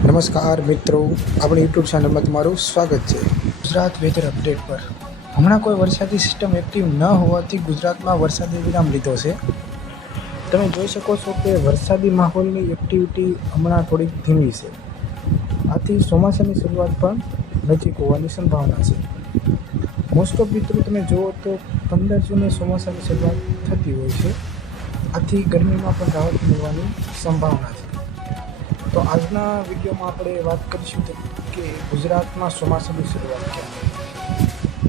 નમસ્કાર મિત્રો, આપણી યુટ્યુબ ચેનલમાં તમારું સ્વાગત છે. ગુજરાત વેધર અપડેટ પર હમણાં કોઈ વરસાદી સિસ્ટમ એક્ટિવ ન હોવાથી ગુજરાતમાં વરસાદે વિરામ લીધો છે. તમે જોઈ શકો છો કે વરસાદી માહોલની એક્ટિવિટી હમણાં થોડીક ધીમી છે. આથી ચોમાસાની શરૂઆત પણ નજીક હોવાની સંભાવના છે. મોસ્ટ ઓફ મિત્રો તમે જુઓ તો 15 જૂને ચોમાસાની શરૂઆત થતી હોય છે. આથી ગરમીમાં પણ રાહત મળવાની સંભાવના છે. તો આજના વિડીયોમાં આપણે વાત કરીશું કે ગુજરાતમાં ચોમાસાની શરૂઆત ક્યાં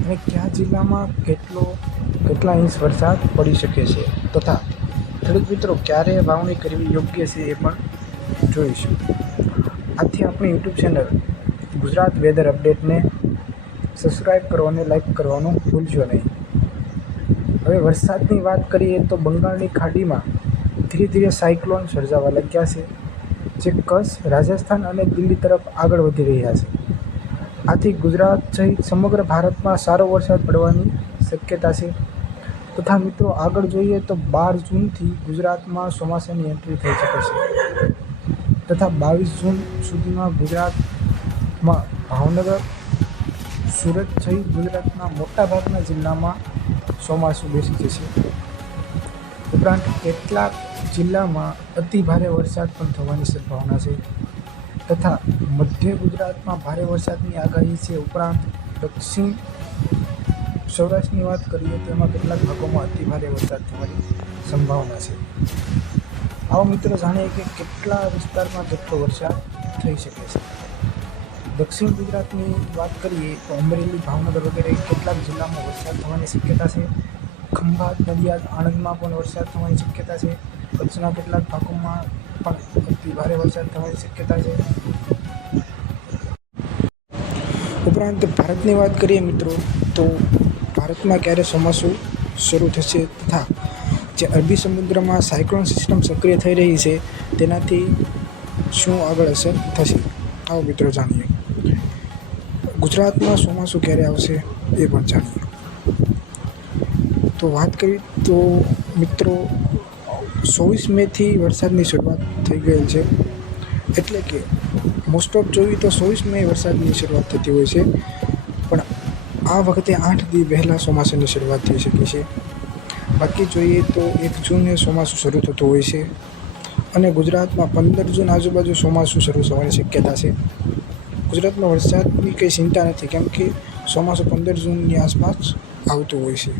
અને કયા જિલ્લામાં કેટલા ઇંચ વરસાદ પડી શકે છે તથા ખેડૂત મિત્રો ક્યારે વાવણી કરવી યોગ્ય છે એ પણ જોઈશું. આથી આપણી યુટ્યુબ ચેનલ ગુજરાત વેધર અપડેટને સબસ્ક્રાઈબ કરો અને લાઈક કરવાનું ભૂલશો નહીં. હવે વરસાદની વાત કરીએ તો બંગાળની ખાડીમાં ધીરે ધીરે સાયક્લોન સર્જાવા લાગ્યા છે, જે કચ્છ, રાજસ્થાન અને દિલ્હી તરફ આગળ વધી રહ્યા છે. આથી ગુજરાત સહિત સમગ્ર ભારતમાં સારો વરસાદ પડવાની શક્યતા છે. તથા મિત્રો આગળ જોઈએ તો 12 જૂનથી ગુજરાતમાં ચોમાસાની એન્ટ્રી થઈ શકે છે તથા 22 જૂન સુધીમાં ગુજરાતમાં ભાવનગર, સુરત સહિત ગુજરાતના મોટાભાગના જિલ્લામાં ચોમાસું બેસી જશે. ઉપરાંત કેટલાક જિલ્લામાં અતિ ભારે વરસાદ પણ થવાની સંભાવના છે તથા મધ્ય ગુજરાતમાં ભારે વરસાદની આગાહી છે. ઉપરાંત દક્ષિણ સૌરાષ્ટ્રની વાત કરીએ તો એમાં કેટલાક ભાગોમાં અતિ ભારે વરસાદ થવાની સંભાવના છે. આવો મિત્રો જાણીએ કે કેટલા વિસ્તારમાં કેટલો વરસાદ થઈ શકે છે. દક્ષિણ ગુજરાતની વાત કરીએ તો અમરેલી, ભાવનગર વગેરે કેટલાક જિલ્લામાં વરસાદ થવાની શક્યતા છે. ખંભાત, નડિયાદ, આણંદમાં પણ વરસાદ થવાની શક્યતા છે. કચ્છના કેટલાક ભાગોમાં પણ અતિ ભારે વરસાદ થવાની શક્યતા છે. ઉપરાંત ભારતની વાત કરીએ મિત્રો તો ભારતમાં ક્યારે ચોમાસું શરૂ થશે તથા જે અરબી સમુદ્રમાં સાયક્લોન સિસ્ટમ સક્રિય થઈ રહી છે તેનાથી શું આગળ અસર થશે, આવો મિત્રો જાણીએ. ગુજરાતમાં ચોમાસું ક્યારે આવશે એ પણ જાણીએ. તો વાત કરીએ તો મિત્રો 24 મેથી વરસાદની શરૂઆત થઈ ગયેલ છે. એટલે કે મોસ્ટ ઓફ જોઈએ તો 24 મે વરસાદની શરૂઆત થતી હોય છે, પણ આ વખતે 8 દી પહેલાં ચોમાસાની શરૂઆત થઈ શકે છે. બાકી જોઈએ તો 1 જૂને ચોમાસું શરૂ થતું હોય છે અને ગુજરાતમાં 15 જૂન આજુબાજુ ચોમાસું શરૂ થવાની શક્યતા છે. ગુજરાતમાં વરસાદની કંઈ ચિંતા નથી, કેમ કે ચોમાસું 15 જૂનની આસપાસ આવતું હોય છે.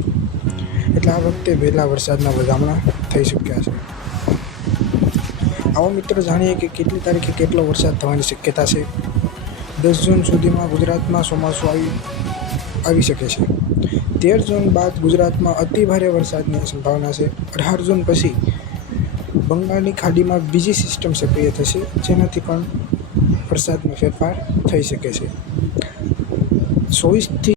એટલે આ વખતે વહેલા વરસાદના વધામણા થઈ શક્યા છે. આવો મિત્રો જાણીએ કે કેટલી તારીખે કેટલો વરસાદ થવાની શક્યતા છે. 10 જૂન સુધીમાં ગુજરાતમાં ચોમાસું આવી શકે છે. 13 જૂન બાદ ગુજરાતમાં અતિ ભારે વરસાદની સંભાવના છે. 18 જૂન પછી બંગાળની ખાડીમાં બીજી સિસ્ટમ સક્રિય થશે, જેનાથી પણ વરસાદમાં ફેરફાર થઈ શકે છે. 24 થી